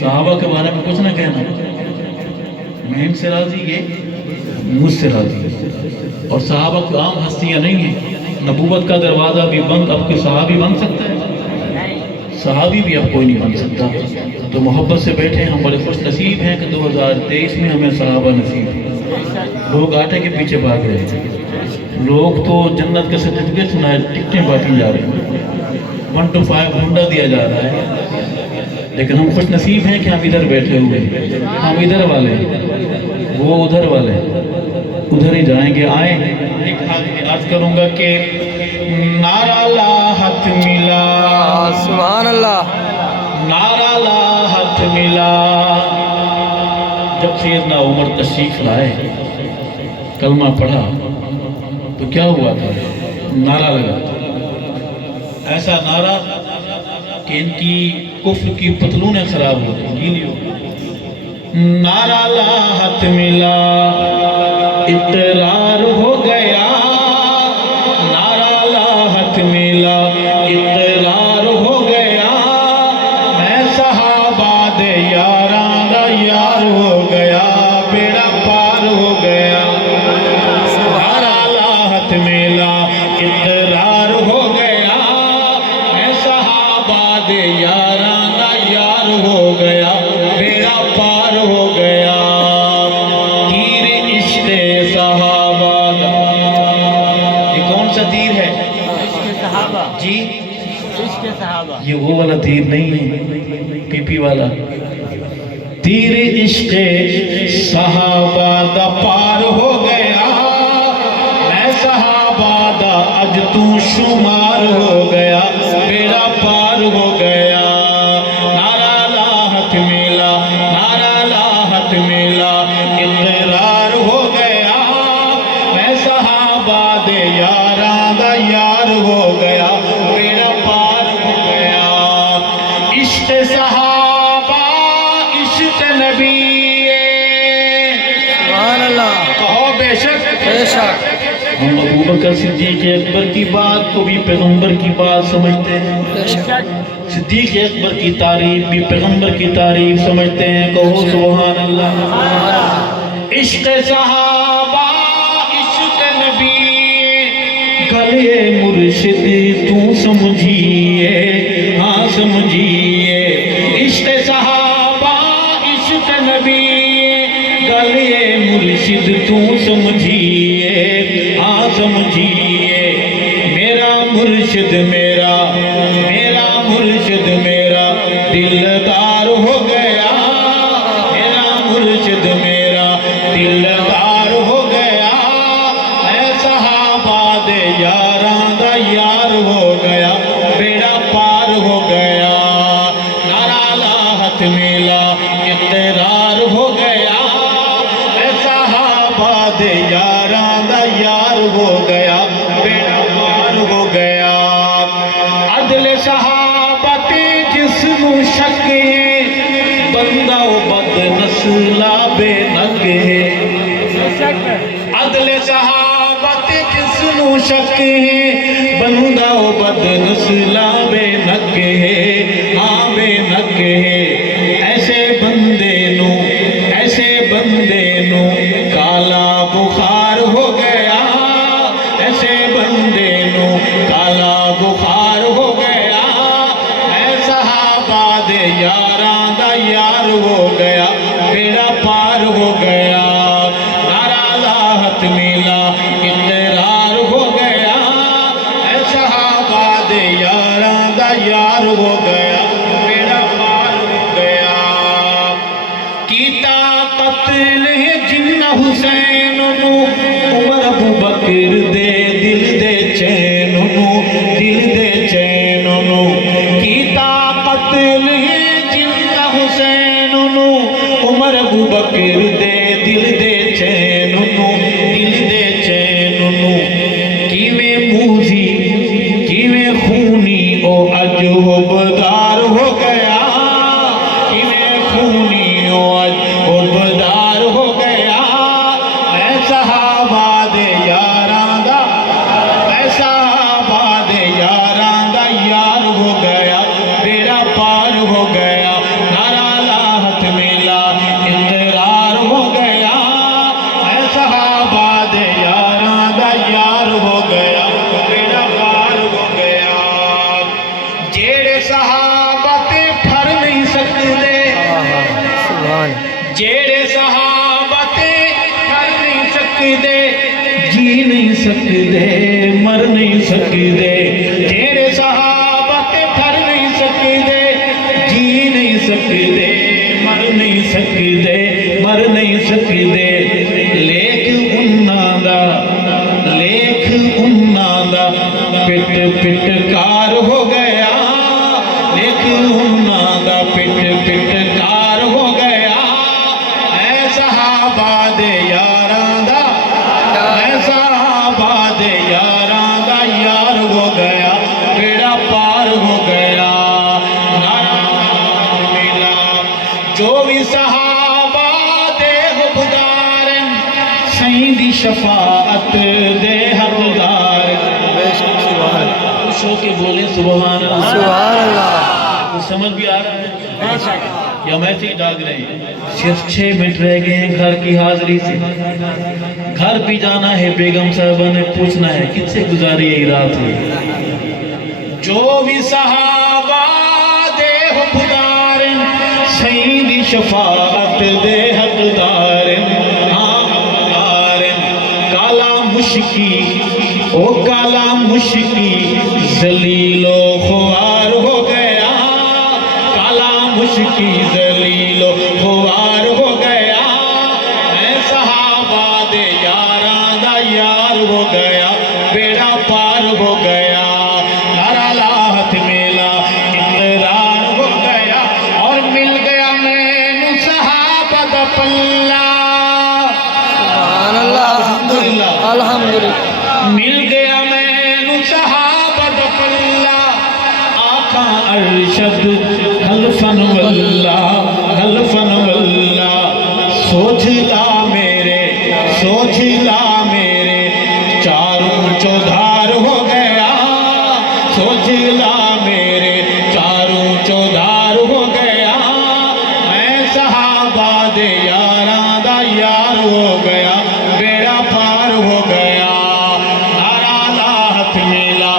صحابہ کے بارے میں کچھ نہ کہنا، میں ان سے راضی، یہ مجھ سے راضی۔ اور صحابہ کو عام ہستیاں نہیں ہیں، نبوت کا دروازہ بھی بند، اب کوئی صحابی بن سکتا ہے؟ صحابی بھی اب کوئی نہیں بن سکتا۔ تو محبت سے بیٹھے، ہم بڑے خوش نصیب ہیں کہ 2023 میں ہمیں صحابہ نصیب ہیں۔ لوگ آٹے کے پیچھے بھاگ رہے ہیں، لوگ تو جنت کے سرٹیفکیٹ سنائے ٹکٹیں بانٹی جا رہے ہیں، 1 to 5 ڈھونڈا دیا جا رہا ہے، لیکن ہم خوش نصیب ہیں کہ ہم ادھر بیٹھے ہوئے ہیں، ہم ادھر والے ہیں، وہ ادھر والے ہیں، ادھر ہی جائیں گے۔ آئیں، ایک حاضر عرض کروں گا کہ نعرہ لا حق ملا، سبحان اللہ، نعرہ لا حق ملا۔ جب سیدنا عمر تشریف لائے، کلمہ پڑھا تو کیا ہوا تھا؟ نعرہ لگا، ایسا نعرہ کہ ان کی کفر کی پتلونیں خراب ہو گئی۔ نعرہ لا حق ملا، اقرار ہو گیا، نعرہ لا حق ملا، اقرار ہو گیا، میں صحابہ دے یاراں دا یار ہو گیا، بیڑا پار ہو گیا۔ نعرہ لا حق ملا، اقرار ہو گیا، میں صحابہ دے یاراں دا یار ہو گیا، بیڑا پار ہو گیا۔ تیر عشق صحابہ دا، یہ کون سا تیر ہے؟ صحابہ، جی، عشق صحابہ، یہ وہ والا تیر نہیں ہے، پی پی والا۔ تیر عشق صحابہ دا پار ہو گیا، میں صحابہ دا اج تو شمار ہو گیا، بیڑا پار ہو گیا۔ نعرہ لا حق ملا، نعرہ لا حق ملا، اقرار ہو گیا، میں صحابہ دے یاراں دا یار ہو گیا، بیڑا پار ہو گیا۔ عشق صحابہ، عشق نبی، سبحان اللہ، کہو بے شک۔ بے شک، ہم ابو بکر صدیق اکبر کی بات کو بھی پیغمبر کی بات سمجھتے ہیں، بے شک، صدیق اکبر کی تعریف بھی پیغمبر کی تعریف سمجھتے ہیں، کہو سبحان اللہ۔ عشق صحابہ، عشق نبی، گلے مرشد تو سمجھیے، ہاں سمجھیے۔ عشق صحابہ، عشق نبی، گلے مرشد تو سمجھیے، ہاں سمجھیے۔ میرا مرشد، میرا مرشد، میرا دلدار ہو گیا، میرا مرشد، میرا دلدار ہو گیا، میں صحابہ دے یاراں دا یار ہو گیا، بیڑا پار ہو گیا۔ نعرہ لا حق ملا، اقرار ہو گیا، میں صحابہ دے یاراں دا یار ہو گیا، بیڑا پار ہو گیا۔ عدل صحابت جسم شک ہے، بندہ و بد نسلہ بے نگ ہے۔ عدل صحابت جسم شک ہے، بندہ و بد نسلہ بے نگ ہے، ہاں بے نگ ہے۔ ایسے بندے نو کالا بخار ہو گیا، ایسے بندے نو کالا بخار ہو گیا، میں صحابہ دے یاراں دا یار ہو گیا، بیڑا پار ہو گیا۔ نعرہ لا حق ملا، اقرار ہو گیا، میں صحابہ دے یاراں دا یار ہو گیا، بیڑا پار ہو گیا۔ کیتا قتل ہے جن حسین نو، عمر ابو بکر دے دل دے چین نو، دل دے چین نو۔ کیتا قتل ہے جن حسین نو، عمر ابو بکر دے دل دے چین نو، دل دے چین نو۔ کیویں موزی، کیویں خونی او اج حبدار ہو گیا، کیویں خونی او اج حبدار ہو گیا، میں صحابہ دے یاراں دا، میں صحابہ دے یاراں دا یار ہو گیا، بیڑا پار ہو گیا۔ نعرہ لا سبحان جیڑے صحابہ تے کر نہیں سکدے جی نہیں سکدے مر نہیں سکدے جیڑے صحابہ تے کر نہیں سکدے جی نہیں سکدے مر نہیں سکدے مر نہیں سکدے لیک انہاں دا پٹ پٹ کار ہو گیا لیک انہاں دا پٹ پٹ کار ہو گیا اے صحابہ دے یاراں دا اے صحابہ دے یاراں دا یار ہو گیا بیڑا پار ہو گیا نعرہ ملا جو بھی صحابہ دے حقدار سائیں دی شفاعت دے حقدار خوش ہو کے بولیں سبحان اللہ سبحان اللہ سمجھ بھی آ رہا ہے یا میں سے ہی ڈاگ رہے ہیں صرف 6 منٹ رہ گئے ہیں گھر کی حاضری سے گھر بھی جانا ہے بیگم صاحبہ نے پوچھنا ہے کس سے گزاری یہ رات ہے جو بھی صحابہ دے حقدار سائیں دی شفاعت دے حقدار کالا مشکی او کالا مشکی ذلیل و خوار ہو گیا کالا مشکی ذلیل و خوار ہو گیا اے صحابہ دے یاراں دا یار ہو گیا بیڑا پار ہو گیا نعرہ لاہت میلا اقرار ہو گیا اور مل گیا میں صحابہ دا پلہ سبحان اللہ الحمدللہ الحمدللہ مل گیا میں صحابہ دا پلہ آقا ارشد حلفن واللہ حلفن واللہ سوچ لا میرے چاروں چودھار ہو گیا سوچ لا میرے چاروں چودھار ہو گیا میں صحابہ دے یاراں دا یار ہو گیا بیڑا پار ہو گیا نعرہ لاہت میلا